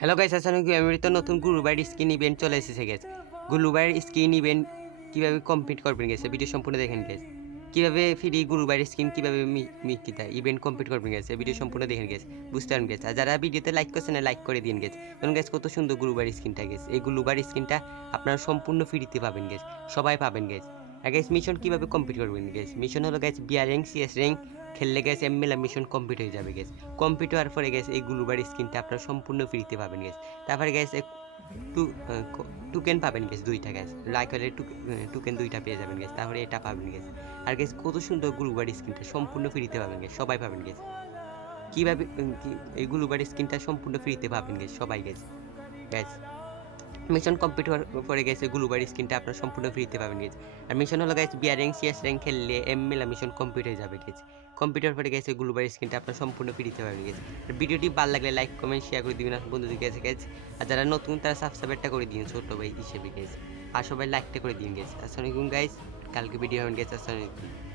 Hello guys আসসালামু আলাইকুম। আমি তো নতুন গুরুবার স্কিন ইভেন্ট চলে এসেছে গেছে গুরুবার স্কিন ইভেন্ট কীভাবে কমপ্লিট করবেন গেছে ভিডিও সম্পূর্ণ দেখেন গেছে কীভাবে ফ্রি গুরুবার স্কিন কীভাবে মিকিতা ইভেন্ট কমপ্লিট করবেন গেছে ভিডিও সম্পূর্ণ দেখেন গেছে বুঝতে পারেন গেছে আর যারা ভিডিওতে লাইক করছেন লাইক করে দিন গেছে কারণ গেছে কত সুন্দর গুরুবার স্কিনটা গেছে এই গুরুবার স্কিনটা আপনারা সম্পূর্ণ ফ্রিতে পাবেন গেছে সবাই পাবেন গেছে গেছে মিশন কীভাবে কমপ্লিট করবেন গেছে মিশন হলো গেছে বিআর র্যাঙ্ক সিএস র্যাঙ্ক খেললে গেছে এমএলএ মিশন কমপ্লিট হয়ে যাবে গেছে কমপ্লিট হওয়ার পরে গেছে এই গ্লুবার স্কিনটা আপনারা সম্পূর্ণ ফ্রিতে পাবেন গেছে তারপরে গেছে টু টুকেন পাবেন গেছে দুইটা গেছে লাইক হলে টুকেন দুইটা পেয়ে যাবেন গেছে তারপরে এটা পাবেন গেছে আর গেছে কত সুন্দর গ্লুবার স্কিনটা সম্পূর্ণ ফ্রিতে পাবেন গেছে সবাই পাবেন গেছে কীভাবে এই গ্লুবার স্কিনটা সম্পূর্ণ ফ্রিতে পাবেন গেছে সবাই গেছে গেছে মিশন কমপ্লিট হওয়ার পরে গেছে গ্লুবার স্কিনটা আপনার সম্পূর্ণ ফ্রিতে পাবেন গেছে আর মিশন হলো গেছে বিআর র্যাঙ্ক সিএস র্যাঙ্ক খেললে এম মেলা মিশন কমপ্লিট হয়ে যাবে গেছে কম্পিউটার পরে গেছে গ্লুবার স্ক্রিনটা আপনার সম্পূর্ণ ফ্রিতে পাবেন গেছে আর ভিডিওটি ভালো লাগলে লাইক কমেন্ট শেয়ার করে দিবেন আপনার বন্ধুদের কাছে গেছে আর যারা নতুন, তারা সাবস্ক্রাইবটা করে দিন ছোট ভাই হিসেবে গেছে আর সবাই লাইকটা করে দিন গেছে আসসালামু আলাইকুম গাইস কালকে ভিডিও হবেন গেছে আসসালামু আলাইকুম।